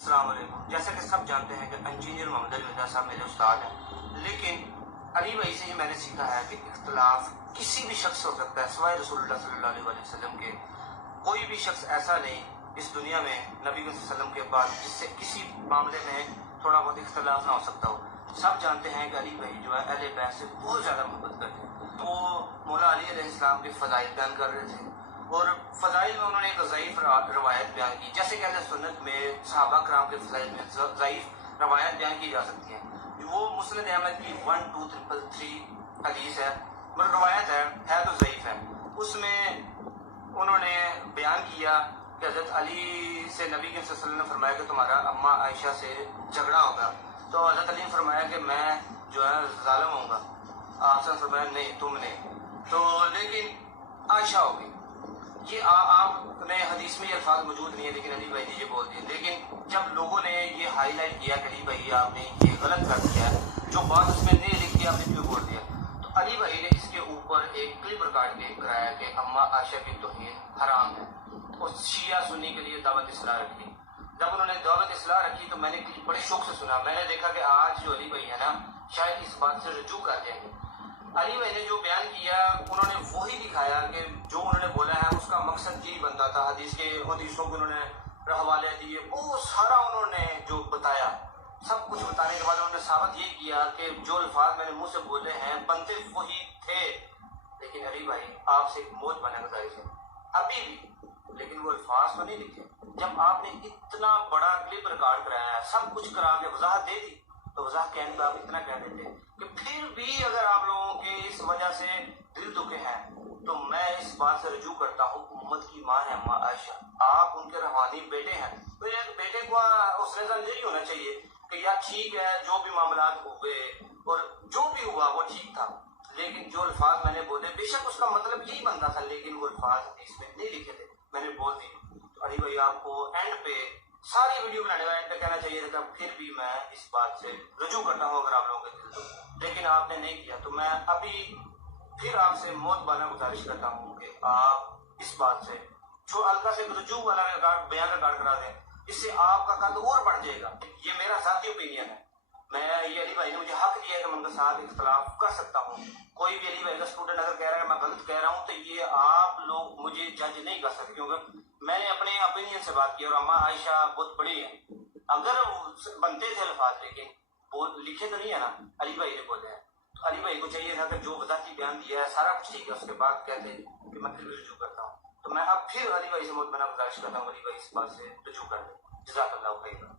السلام علیکم۔ جیسا کہ سب جانتے ہیں کہ انجینئر محمد علی مرزا صاحب میرے استاد ہیں، لیکن علی بھائی سے ہی میں نے سیکھا ہے کہ اختلاف کسی بھی شخص سے ہو سکتا ہے سوائے رسول اللہ صلی اللہ علیہ وسلم کے۔ کوئی بھی شخص ایسا نہیں اس دنیا میں نبی صلی اللہ علیہ وسلم کے بعد جس سے کسی معاملے میں تھوڑا بہت اختلاف نہ ہو سکتا ہو۔ سب جانتے ہیں کہ علی بھائی جو ہے اہل بیت سے بہت زیادہ محبت کرتے ہیں۔ وہ مولا علی علیہ السلام کے فضائل بیان کر رہے تھے، اور فضائل میں انہوں نے ایک ضعیف روایت بیان کی، جیسے کہ اہل سنت میں صحابہ کرام کے فضائل میں ضعیف روایت بیان کی جا سکتی ہیں۔ وہ مسند احمد کی 12333 حدیث ہے، مگر روایت ہے تو ضعیف ہے۔ اس میں انہوں نے بیان کیا کہ حضرت علی سے نبی صلی اللہ علیہ وسلم نے فرمایا کہ تمہارا اماں عائشہ سے جھگڑا ہوگا، تو حضرت علی نے فرمایا کہ میں جو ہے ظالم ہوں گا۔ آپ سے فرمایا نہیں تم نہیں، تو لیکن عائشہ ہوگی۔ یہ آپ نے حدیث میں یہ الفاظ موجود نہیں ہے، لیکن علی بھائی نے یہ بول دیے۔ لیکن جب لوگوں نے یہ ہائی لائٹ کیا کہ علی بھائی آپ نے یہ غلط کر دیا ہے، جو بات اس میں نہیں لکھی آپ نے کیوں بول دیا، تو علی بھائی نے اس کے اوپر ایک کلپ ریکارڈ کے کرایا کہ اماں عائشہ کی توہین حرام ہے، اور شیعہ سنی کے لیے دعوت اصلاح رکھی۔ جب انہوں نے دعوت اصلاح رکھی تو میں نے بڑے شوق سے سنا۔ میں نے دیکھا کہ آج جو علی بھائی ہے نا شاید اس بات سے رجوع کر جائیں گے۔ علی بھائی نے جو بیان کیا انہوں نے وہی دکھایا کہ جو انہوں نے بولا ہے اس کا مقصد یہی بنتا تھا۔ حدیثوں کو انہوں نے حوالے دیے، وہ سارا انہوں نے جو بتایا، سب کچھ بتانے کے بعد انہوں نے ثابت یہ کیا کہ جو الفاظ میں نے منہ سے بولے ہیں بنتے وہی تھے۔ لیکن علی بھائی آپ سے ایک موت بنا گزارش ہے ابھی بھی، لیکن وہ الفاظ تو نہیں لکھے۔ جب آپ نے اتنا بڑا کلپ ریکارڈ کرایا ہے، سب کچھ کرا کے وضاحت دے دی، تو وضاحت کہنے کا آپ اتنا کہہ دیتے کہ پھر بھی اگر آپ لوگوں کے اس وجہ سے دل دکھے ہیں تو میں اس بات سے رجوع کرتا ہوں، امت کی ماں ہے اماں عائشہ، آپ ان کے روحانی بیٹے ہیں، تو ایک بیٹے کو حوصلہ افزا یہی ہونا چاہیے کہ یار ٹھیک ہے جو بھی معاملات ہوئے اور جو بھی ہوا وہ ٹھیک تھا، لیکن جو الفاظ میں نے بولے بے شک اس کا مطلب یہی بنتا تھا، لیکن وہ الفاظ اس میں نہیں لکھے تھے، میں نے بول دی۔ تو علی بھائی آپ کو اینڈ پہ ساری ویڈیو بنانے کا اینڈ پہ کہنا چاہیے تھا، پھر بھی میں اس بات سے رجوع کرتا ہوں اگر آپ لوگوں کے دل سے، لیکن آپ نے نہیں کیا۔ تو میں ابھی پھر آپ سے موت بالا گزارش کرتا ہوں کہ آپ اس بات سے ہلکا سے رجوع والا بیان ریکارڈ کرا دیں، اس سے آپ کا قد اور بڑھ جائے گا۔ یہ میرا ذاتی اوپینین ہے، میں یہ علی بھائی نے مجھے حق دیا ہے کہ میں ان کے ساتھ اختلاف کر سکتا ہوں۔ کوئی بھی علی بھائی کا اسٹوڈنٹ اگر کہہ رہا ہے میں غلط کہہ رہا ہوں تو یہ آپ لوگ مجھے جج نہیں کر سکتے، کیونکہ میں نے اپنے اوپینین سے بات کی، اور اماں عائشہ بہت بڑی ہے۔ اگر بنتے تھے الفاظ لیکن وہ لکھے تو نہیں ہے نا، علی بھائی نے بولے ہیں، تو علی بھائی کو چاہیے تھا کہ جو وضاحتی بیان دیا ہے سارا کچھ ٹھیک ہے، اس کے بعد کہتے کہ میں پھر رجوع کرتا ہوں۔ تو میں اب پھر علی بھائی سے موت بنا گزارش کرتا ہوں، علی بھائی اس بات سے رجوع کر دیں۔ جزاک اللہ خیرا۔